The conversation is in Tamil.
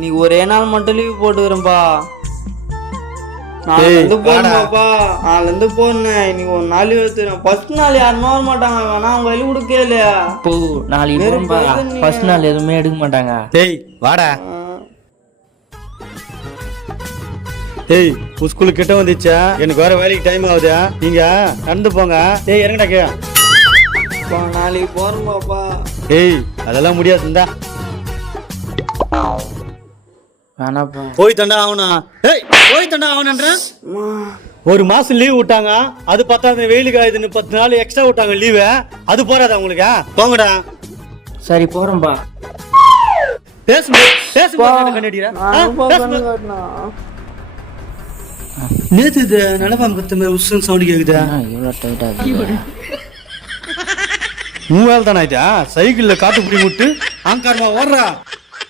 நீ ஒரே நாள் மட்டும் லீவ் போட்டுக்கிறேன்ப்பா. நாளைலேருந்து போகணுமாப்பா, நாளைலேருந்து போனேன். இன்னைக்கு ஒரு நாள் லீவ் எடுத்துக்கிறேன். ஃபர்ஸ்ட் நாள் யாருமே வர மாட்டாங்க, வேணா அவங்க வெளியே கொடுக்கல. இப்போ நாளைக்கு ஃபர்ஸ்ட் நாள் எதுவுமே எடுக்க மாட்டாங்க. டேய் வாடா. டேய் ஸ்கூலுக்கு கிட்ட வந்துச்சா, எனக்கு வேற வேலைக்கு டைம் ஆகுது, நீங்க நடந்து போங்க. டேய் இறங்கடா கே. நாளைக்கு போறோம்பாப்பா. டேய் அதெல்லாம் முடியாதுந்தா, வேணாப்பா. போய் தண்டா ஆகணும். டேய் போய் தண்டா ஆகணுன்ற. ஒரு மாசம் லீவ் விட்டாங்க, அது 10 வெயிலுக்கு ஆயுதுன்னு 10 நாள் எக்ஸ்ட்ரா விட்டாங்க லீவு. அது போறாதா உங்களுக்கு? போங்கடா. சரி போறோம்பா. நேத்து இது நிலப்பாம்பு கத்த மாதிரி உசுன்னு சவுண்ட் கேக்குதா? இவ்வளோ டைட்டா இருக்கு. மூணு வேலை தானே ஆயிட்டா. சைக்கிள்ல காட்டு பிடி முட்டு ஆங்காரமா ஓடுறா.